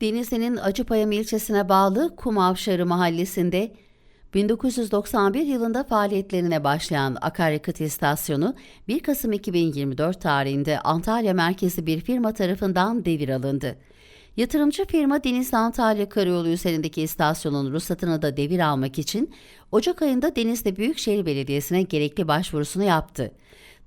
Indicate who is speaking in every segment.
Speaker 1: Denizli'nin Acıpayam ilçesine bağlı Kumavşarı mahallesinde 1991 yılında faaliyetlerine başlayan akaryakıt istasyonu 1 Kasım 2024 tarihinde Antalya merkezi bir firma tarafından devir alındı. Yatırımcı firma Denizli Antalya Karayolu üzerindeki istasyonun ruhsatını da devir almak için Ocak ayında Denizli Büyükşehir Belediyesi'ne gerekli başvurusunu yaptı.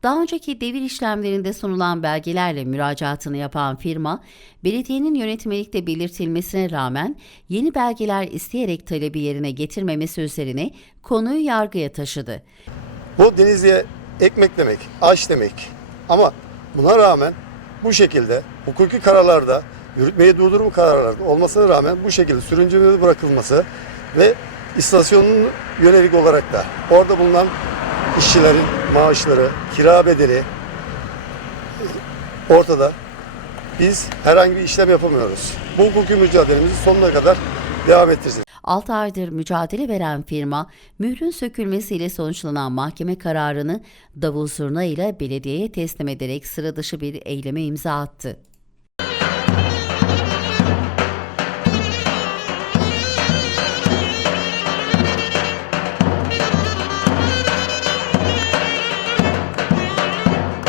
Speaker 1: Daha önceki devir işlemlerinde sunulan belgelerle müracaatını yapan firma, belediyenin yönetmelikte belirtilmesine rağmen yeni belgeler isteyerek talebi yerine getirmemesi üzerine konuyu yargıya taşıdı.
Speaker 2: Bu Denizli'ye ekmek demek, aş demek. Ama buna rağmen bu şekilde hukuki kararlarda, yürütmeyi durdurma kararlarda olmasına rağmen bu şekilde sürüncemede bırakılması ve istasyonun yönelik olarak da orada bulunan işçilerin maaşları, kira bedeli e, ortada. Biz herhangi bir işlem yapamıyoruz. Bu hukuki mücadelemizi sonuna kadar devam ettireceğiz.
Speaker 1: 6 aydır mücadele veren firma, mührün sökülmesiyle sonuçlanan mahkeme kararını davul zurna ile belediyeye teslim ederek sıra dışı bir eyleme imza attı.